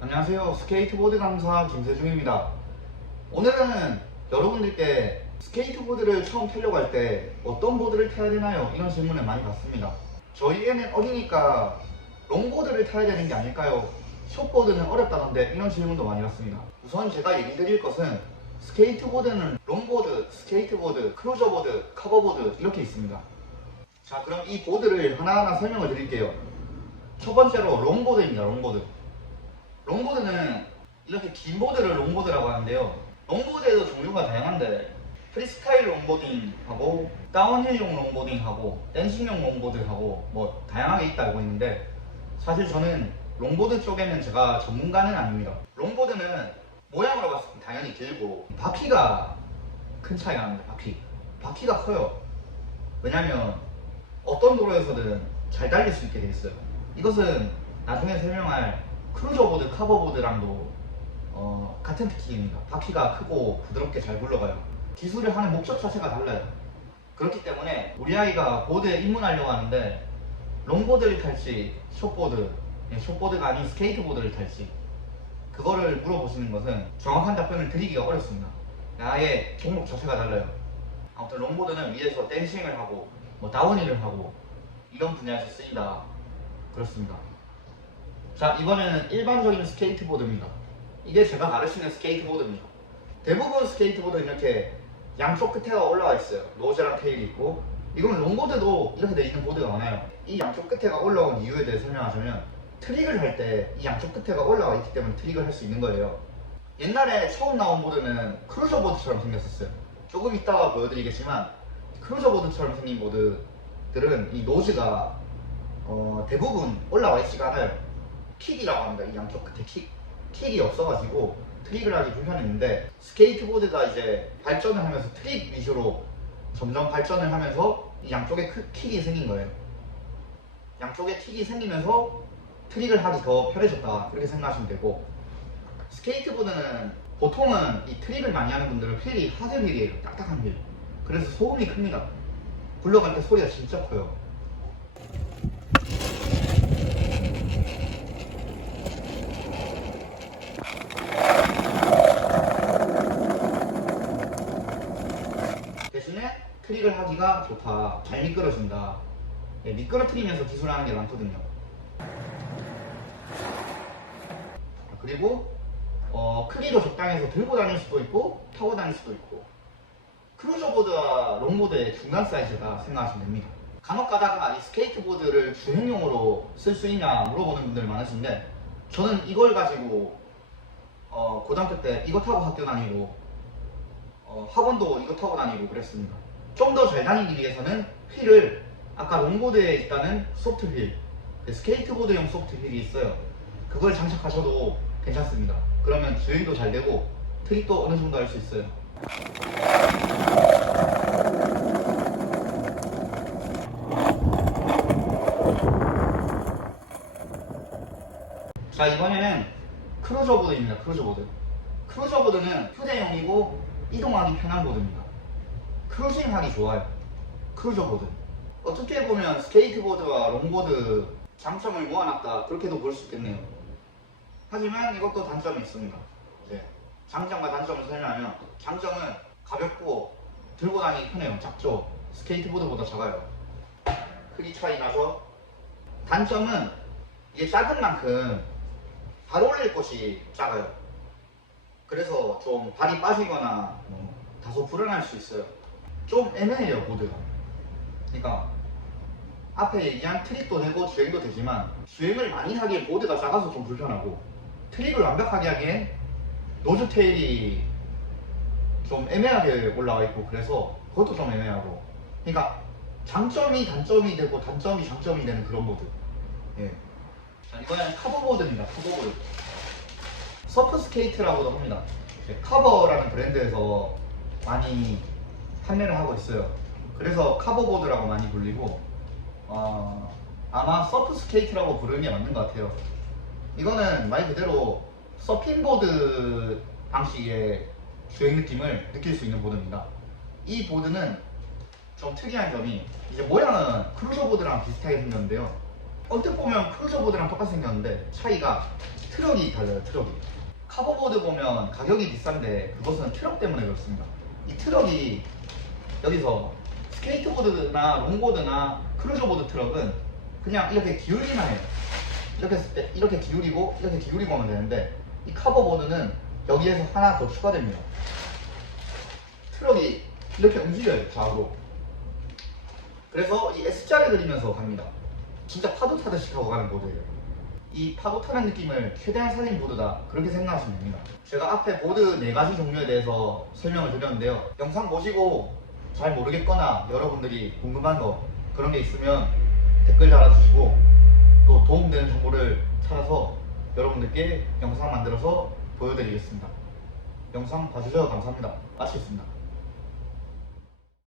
안녕하세요. 스케이트보드 강사 김세중입니다. 오늘은 여러분들께 스케이트보드를 처음 타려고 할 때 어떤 보드를 타야 되나요? 이런 질문을 많이 받습니다. 저희 애는 어리니까 롱보드를 타야 되는 게 아닐까요? 숏보드는 어렵다던데 이런 질문도 많이 받습니다. 우선 제가 얘기 드릴 것은 스케이트보드는 롱보드, 스케이트보드, 크루저보드, 커버보드 이렇게 있습니다. 자, 그럼 이 보드를 하나하나 설명을 드릴게요. 첫 번째로 롱보드입니다. 롱보드. 롱보드는 이렇게 긴 보드를 롱보드라고 하는데요. 롱보드에도 종류가 다양한데 프리스타일 롱보딩하고 다운힐용 롱보딩하고 댄싱용 롱보드하고 뭐 다양하게 있다 알고 있는데 사실 저는 롱보드 쪽에는 제가 전문가는 아닙니다. 롱보드는 모양으로 봤을 때 당연히 길고 바퀴가 큰 차이가 납니다. 바퀴가 커요. 왜냐면 어떤 도로에서든 잘 달릴 수 있게 돼 있어요. 이것은 나중에 설명할 크루저보드, 카버보드랑도 같은 특징입니다. 바퀴가 크고 부드럽게 잘 굴러가요. 기술을 하는 목적 자체가 달라요. 그렇기 때문에 우리 아이가 보드에 입문하려고 하는데 롱보드를 탈지 숏보드가 아닌 스케이트보드를 탈지 그거를 물어보시는 것은 정확한 답변을 드리기가 어렵습니다. 아예 종목 자체가 달라요. 아무튼 롱보드는 위에서 댄싱을 하고 뭐 다운힐을 하고 이런 분야에서 쓰인다 그렇습니다. 자, 이번에는 일반적인 스케이트보드입니다. 이게 제가 가르치는 스케이트보드입니다. 대부분 스케이트보드는 이렇게 양쪽 끝에가 올라와 있어요. 노즈랑 테일이 있고 이거는 롱보드도 이렇게 돼 있는 보드가 많아요. 이 양쪽 끝에가 올라온 이유에 대해 설명하자면 트릭을 할 때 이 양쪽 끝에가 올라와 있기 때문에 트릭을 할 수 있는 거예요. 옛날에 처음 나온 보드는 크루저 보드처럼 생겼었어요. 조금 이따가 보여드리겠지만 크루저 보드처럼 생긴 보드들은 이 노즈가 대부분 올라와 있지가 않아요. 킥이라고 합니다. 이 양쪽 끝에 킥이 없어가지고 트릭을 하기 불편했는데 스케이트보드가 이제 발전을 하면서 트릭 위주로 점점 발전을 하면서 이 양쪽에 킥이 생긴 거예요. 양쪽에 킥이 생기면서 트릭을 하기 더 편해졌다 그렇게 생각하시면 되고 스케이트보드는 보통은 이 트릭을 많이 하는 분들은 휠이 하드 휠이에요. 딱딱한 휠. 그래서 소음이 큽니다. 굴러갈 때 소리가 진짜 커요. 대신에 트릭을 하기가 좋다. 잘 미끄러진다. 미끄러뜨리면서 기술하는 게 많거든요. 그리고 크기도 적당해서 들고 다닐 수도 있고 타고 다닐 수도 있고 크루저보드와 롱보드의 중간 사이즈가 생각하시면 됩니다. 간혹 가다가 이 스케이트보드를 주행용으로 쓸 수 있냐 물어보는 분들 많으신데 저는 이걸 가지고 고등학교 때 이거 타고 학교 다니고 학원도 이거 타고 다니고 그랬습니다. 좀 더 잘 다니기 위해서는 휠을 아까 롱보드에 있다는 소프트 휠, 스케이트보드용 소프트 휠이 있어요. 그걸 장착하셔도 괜찮습니다. 그러면 주행도 잘 되고 트릭도 어느 정도 할 수 있어요. 자, 이번에는 크루저보드입니다. 크루저보드는 휴대용이고 이동하기 편한 보드입니다. 크루징하기 좋아요. 크루저보드. 어떻게 보면 스케이트보드와 롱보드 장점을 모아놨다 그렇게도 볼 수 있겠네요. 하지만 이것도 단점이 있습니다. 이제 장점과 단점을 설명하면 장점은 가볍고 들고 다니기 편해요. 작죠. 스케이트보드보다 작아요. 크기 차이 나죠. 단점은 이게 작은 만큼 발 올릴 곳이 작아요. 그래서 좀 발이 빠지거나 다소 불안할 수 있어요. 좀 애매해요 보드가. 그러니까 앞에 얘기한 트릭도 되고 주행도 되지만 주행을 많이 하기엔 보드가 작아서 좀 불편하고 트릭을 완벽하게 하기엔 노즈 테일이 좀 애매하게 올라와 있고 그래서 그것도 좀 애매하고 그러니까 장점이 단점이 되고 단점이 장점이 되는 그런 보드. 예. 자, 이번에는 카버보드입니다. 카버보드. 서프 스케이트라고도 합니다. 카버라는 브랜드에서 많이 판매를 하고 있어요. 그래서 카버보드라고 많이 불리고 아마 서프 스케이트라고 부르는 게 맞는 것 같아요. 이거는 말 그대로 서핑보드 방식의 주행 느낌을 느낄 수 있는 보드입니다. 이 보드는 좀 특이한 점이 이제 모양은 크루저보드랑 비슷하게 생겼는데요. 언뜻 보면 크루저 보드랑 똑같이 생겼는데 차이가 트럭이 달라요. 트럭이. 카버보드 보면 가격이 비싼데 그것은 트럭 때문에 그렇습니다. 이 트럭이 여기서 스케이트보드나 롱보드나 크루저보드 트럭은 그냥 이렇게 기울기만 해요. 이렇게 했을 때 이렇게 기울이고 이렇게 기울이고 하면 되는데 이 카버보드는 여기에서 하나 더 추가됩니다. 트럭이 이렇게 움직여요. 좌우로. 그래서 이 S자를 그리면서 갑니다. 진짜 파도 타듯이 타고 가는 보드예요. 이 파도 타는 느낌을 최대한 살린 보드다, 그렇게 생각하시면 됩니다. 제가 앞에 보드 4가지 종류에 대해서 설명을 드렸는데요. 영상 보시고 잘 모르겠거나 여러분들이 궁금한 거 그런 게 있으면 댓글 달아주시고 또 도움되는 정보를 찾아서 여러분들께 영상 만들어서 보여드리겠습니다. 영상 봐주셔서 감사합니다. 마치겠습니다.